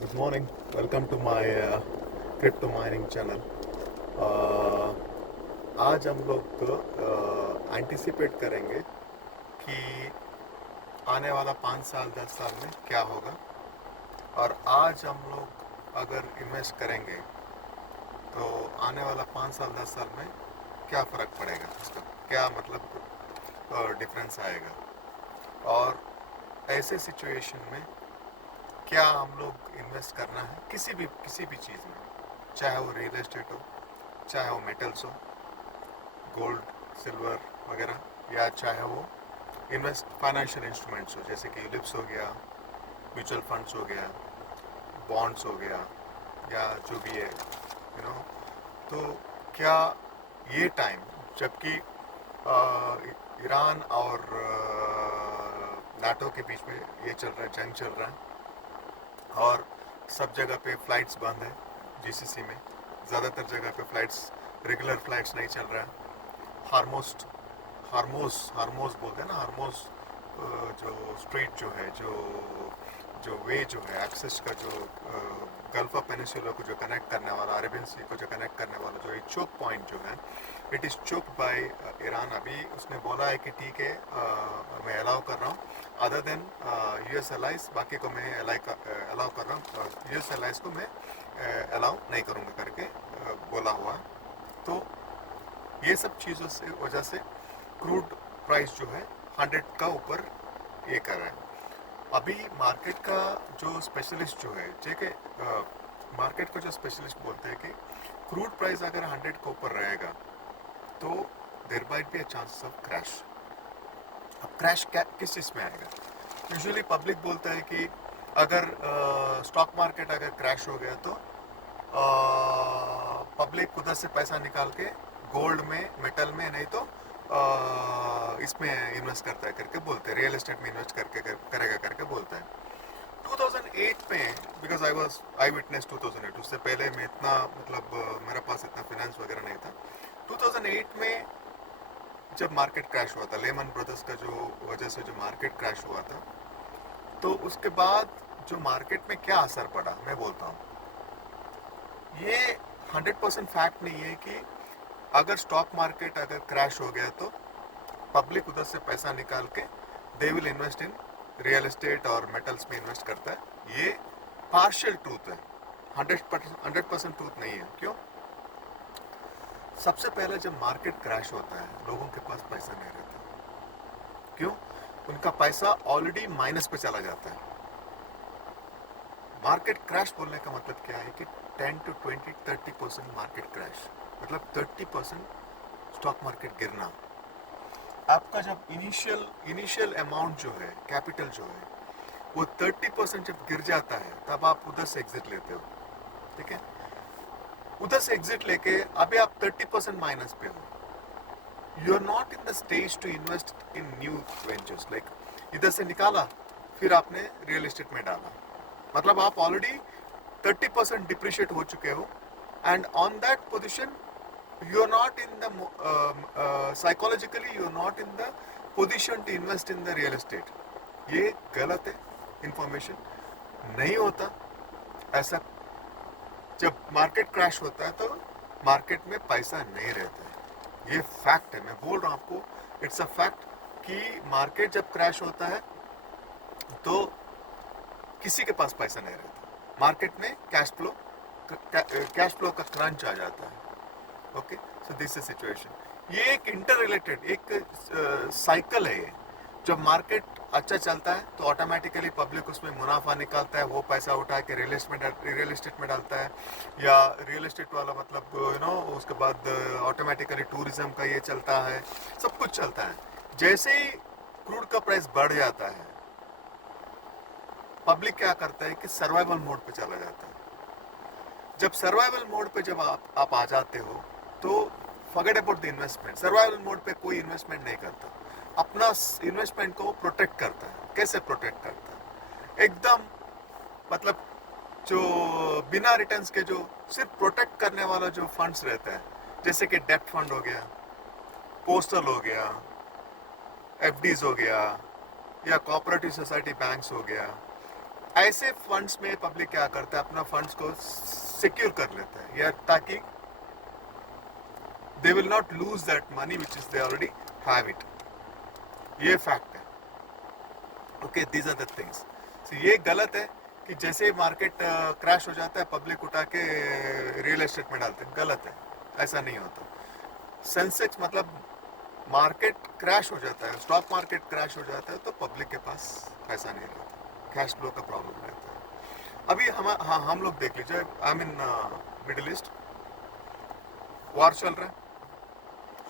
Good morning. Welcome to my crypto mining channel. आज हम लोग एंटिसिपेट करेंगे कि आने वाला 5 साल 10 साल में क्या होगा। और आज हम लोग अगर इन्वेस्ट करेंगे तो आने वाला 5 साल 10 साल में क्या फ़र्क पड़ेगा, उसका क्या मतलब डिफरेंस आएगा। और ऐसे सिचुएशन में क्या हम लोग इन्वेस्ट करना है किसी भी चीज़ में, चाहे वो रियल एस्टेट हो, चाहे वो मेटल्स हो, गोल्ड सिल्वर वगैरह, या चाहे वो इन्वेस्ट फाइनेंशियल इंस्ट्रूमेंट्स हो जैसे कि लिप्स हो गया, म्यूचुअल फंड्स हो गया, बॉन्ड्स हो गया, या जो भी है तो क्या ये टाइम जबकि ईरान और नाटो के बीच में ये चल रहा है, जंग चल रहा है और सब जगह पे फ़्लाइट्स बंद है, जीसीसी में ज़्यादातर जगह पे फ़्लाइट्स, रेगुलर फ़्लाइट्स नहीं चल रहा है। हारमोस्ट हारमोस हारमोस बोलते हैं ना, हारमोस जो स्ट्रेट जो है, जो जो वे जो है एक्सेस का, जो गल्फ ऑफ पेनिसुला को जो कनेक्ट करने वाला, अरेबियन सी को जो कनेक्ट करने वाला जो एक चोक पॉइंट जो है, it is choke by Iran. अभी उसने बोला है कि ठीक है, मैं अलाउ कर रहा हूँ, अदर देन यूएस एलाइज, बाकी को मैं अलाउ कर रहा हूँ, यूएस एलाइज को मैं अलाउ नहीं करूँगा करके बोला हुआ। तो ये सब चीज़ों से वजह से क्रूड प्राइस जो है 100 का ऊपर ये कर रहा है। अभी मार्केट का जो स्पेशलिस्ट जो है, ठीक है, मार्केट को जो स्पेशलिस्ट बोलते हैं कि क्रूड प्राइस अगर 100 के ऊपर रहेगा तो there might be a chances of crash. अब क्रैश किस चीज़ में आएगा? यूजुअली पब्लिक बोलता है कि अगर स्टॉक मार्केट अगर क्रैश हो गया तो पब्लिक उधर से पैसा निकाल के गोल्ड में, मेटल में, नहीं तो इसमें इन्वेस्ट करता है करके बोलते हैं, रियल एस्टेट में इन्वेस्ट करेगा करके बोलता है। 2008 में, बिकॉज आई विटनेस 2008, उससे पहले मैं इतना मेरे पास इतना फाइनेंस वगैरह नहीं था। 2008 में जब मार्केट क्रैश हुआ था, लेमन ब्रदर्स का जो वजह से जो मार्केट क्रैश हुआ था, तो उसके बाद जो मार्केट में क्या असर पड़ा मैं बोलता हूँ। ये 100% फैक्ट नहीं है कि अगर स्टॉक मार्केट अगर क्रैश हो गया तो पब्लिक उधर से पैसा निकाल के they will invest in real estate और मेटल्स में इन्वेस्ट करता है। ये पार्शियल ट्रूथ है, 100% ट्रूथ नहीं है। क्यों? सबसे पहले जब मार्केट क्रैश होता है लोगों के पास पैसा नहीं रहता। क्यों? उनका पैसा ऑलरेडी माइनस पे चला जाता है। मार्केट क्रैश बोलने का मतलब क्या है कि 10 to 20 30% मार्केट क्रैश, मतलब 30% स्टॉक मार्केट गिरना। आपका जब इनिशियल अमाउंट जो है, कैपिटल जो है, वो 30% जब गिर जाता है तब आप उधर से एग्जिट लेते हो। ठीक है, उधर से एग्जिट लेके अभी आप 30% माइनस पे हो। You are not in the stage to invest in new ventures, like इधर से निकाला फिर आपने रियल एस्टेट में डाला, मतलब आप ऑलरेडी 30% डिप्रिशिएट हो चुके हो। And on that position you are not in the psychologically you are not in the position to invest in the real estate। ये गलत है, इंफॉर्मेशन नहीं होता ऐसा। जब मार्केट क्रैश होता है तो मार्केट में पैसा नहीं रहता है, ये फैक्ट है, मैं बोल रहा हूँ आपको, इट्स अ फैक्ट कि मार्केट जब क्रैश होता है तो किसी के पास पैसा नहीं रहता, मार्केट में कैश फ्लो का क्रंच आ जाता है। Okay, so this is situation. ये एक इंटर रिलेटेड एक साइकिल है ये। जब मार्केट अच्छा चलता है तो ऑटोमेटिकली पब्लिक उसमें मुनाफा निकालता है, वो पैसा उठा के रियल एस्टेट में डालता है, या रियल एस्टेट वाला मतलब उसके बाद ऑटोमेटिकली टूरिज्म का ये चलता है, सब कुछ चलता है। जैसे ही क्रूड का प्राइस बढ़ जाता है, पब्लिक क्या करता है कि सर्वाइवल मोड पे चला जाता है। जब सर्वाइवल मोड पे जब आप आ जाते हो तो forget about the investment. Survival mode पे कोई इन्वेस्टमेंट नहीं करता, अपना इन्वेस्टमेंट को प्रोटेक्ट करता है। कैसे प्रोटेक्ट करता है? एकदम मतलब जो बिना रिटर्न्स के जो सिर्फ प्रोटेक्ट करने वाला जो फंड्स रहता है, जैसे कि डेप्ट फंड हो गया, पोस्टल हो गया, एफडीज हो गया, या कोऑपरेटिव सोसाइटी बैंक्स हो गया, ऐसे फंड्स में पब्लिक क्या करता है, अपना फंड्स को सिक्योर कर लेता है, या ताकि they will not lose that money which is they already have it. ये फैक्ट है। Okay, these are the things. ये गलत है कि जैसे मार्केट क्रैश हो जाता है पब्लिक उठा के रियल एस्टेट में डालते हैं, गलत है, ऐसा नहीं होता। सेंसेक्स मतलब मार्केट क्रैश हो जाता है, स्टॉक मार्केट क्रैश हो जाता है तो पब्लिक के पास पैसा नहीं रहता, कैश फ्लो का प्रॉब्लम रहता है। अभी हम लोग देख लीजिए, I mean middle east war चल रहा है,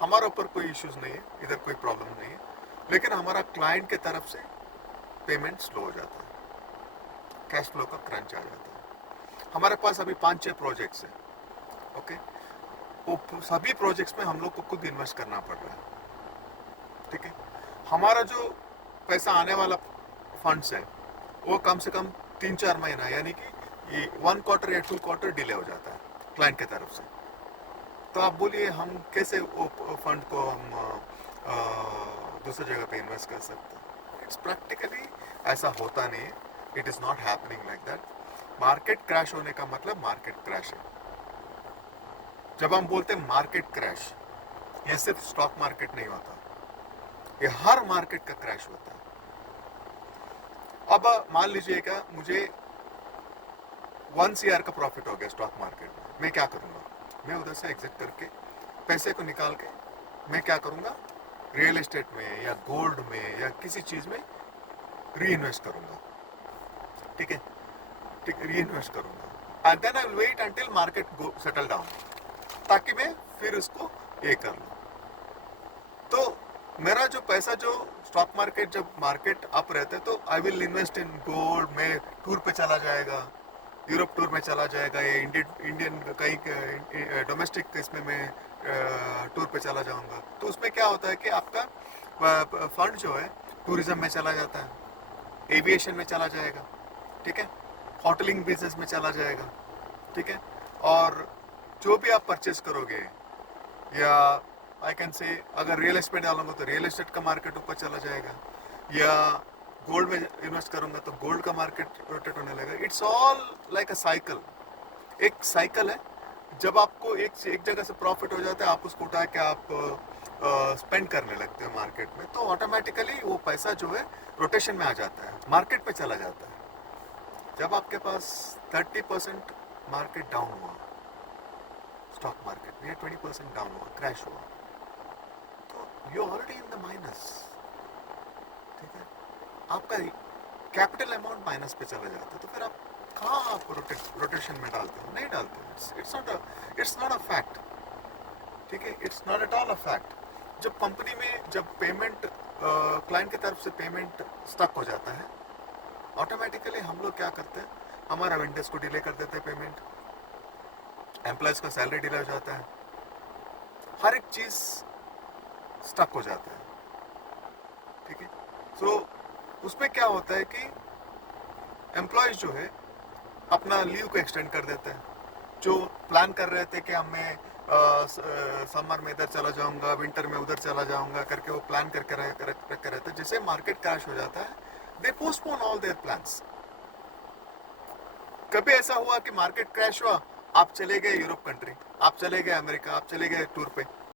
हमारे ऊपर कोई इश्यूज नहीं है, इधर कोई प्रॉब्लम नहीं है, लेकिन हमारा क्लाइंट के तरफ से पेमेंट स्लो हो जाता है, कैश फ्लो का क्रंच आ जाता है। हमारे पास अभी 5-6 प्रोजेक्ट्स हैं, ओके, वो सभी प्रोजेक्ट्स में हम लोग को खुद इन्वेस्ट करना पड़ रहा है, ठीक है। हमारा जो पैसा आने वाला फंड्स है वो कम से कम 3-4 महीना, यानी कि ये 1 क्वार्टर या 2 क्वार्टर डिले हो जाता है क्लाइंट के तरफ से। तो आप बोलिए हम कैसे वो फंड को हम दूसरी जगह पे इन्वेस्ट कर सकते हैं? इट्स प्रैक्टिकली ऐसा होता नहीं है, it is not happening like that. Market crash होने का मतलब मार्केट क्रैश है। जब हम बोलते हैं मार्केट क्रैश, ये सिर्फ स्टॉक मार्केट नहीं होता, ये हर मार्केट का क्रैश होता है। अब मान लीजिएगा मुझे 1 CR का प्रॉफिट हो गया स्टॉक मार्केट में, मैं क्या करूँगा? मैं उधर से एग्जिट करके पैसे को निकाल के मैं क्या करूँगा, रियल एस्टेट में या गोल्ड में या किसी चीज़ में री इन्वेस्ट करूँगा, ठीक है, ठीक, री इन्वेस्ट करूँगा, and then I will wait until market settle down, ताकि मैं फिर उसको ये कर लूँ। तो मेरा जो पैसा जो स्टॉक मार्केट, जब मार्केट अप रहता है तो I will invest in gold, में टूर पे चला जाएगा, यूरोप टूर में चला जाएगा, या इंडियन कहीं डोमेस्टिक इसमें मैं टूर पे चला जाऊंगा। तो उसमें क्या होता है कि आपका फंड जो है टूरिज्म में चला जाता है, एविएशन में चला जाएगा, ठीक है, होटलिंग बिजनेस में चला जाएगा, ठीक है, और जो भी आप परचेस करोगे, या आई कैन से अगर रियल एस्टेट डालूंगा तो रियल एस्टेट का मार्केट ऊपर चला जाएगा, या गोल्ड में इन्वेस्ट करूंगा तो गोल्ड का मार्केट रोटेट होने लगेगा। It's all like a cycle, एक साइकिल है। जब आपको एक जगह से प्रॉफिट हो जाता है, आप उसको उठा के आप स्पेंड करने लगते हैं मार्केट में, तो ऑटोमेटिकली वो पैसा जो है रोटेशन में आ जाता है, मार्केट में चला जाता है। जब आपके पास 30% मार्केट डाउन हुआ, स्टॉक मार्केट में 20% डाउन हुआ, क्रैश हुआ, तो you already in the minus, ठीक है, आपका कैपिटल अमाउंट माइनस पे चला जाता है, तो फिर आप कहाँ आप रोटेशन में डालते हो? नहीं डालते हो। इट्स नॉट अ फैक्ट, ठीक है, it's not at all a fact. जब कंपनी में जब पेमेंट क्लाइंट की तरफ से पेमेंट स्टक हो जाता है, ऑटोमेटिकली हम लोग क्या करते हैं, हमारा वेंडर्स को डिले कर देते हैं पेमेंट, एम्प्लॉयज का सैलरी डिले हो जाता है, हर एक चीज स्टक हो जाता है, ठीक है। सो उसमें क्या होता है कि एम्प्लॉयज जो है अपना लीव को एक्सटेंड कर देते हैं, जो प्लान कर रहे थे कि हमें समर में इधर चला जाऊंगा, विंटर में उधर चला जाऊंगा करके वो प्लान करके रखे रहते हैं। जैसे मार्केट क्रैश हो जाता है, दे पोस्टपोन ऑल देयर प्लान्स। कभी ऐसा हुआ कि मार्केट क्रैश हुआ, आप चले गए यूरोप कंट्री, आप चले गए अमेरिका, आप चले गए टूर पे,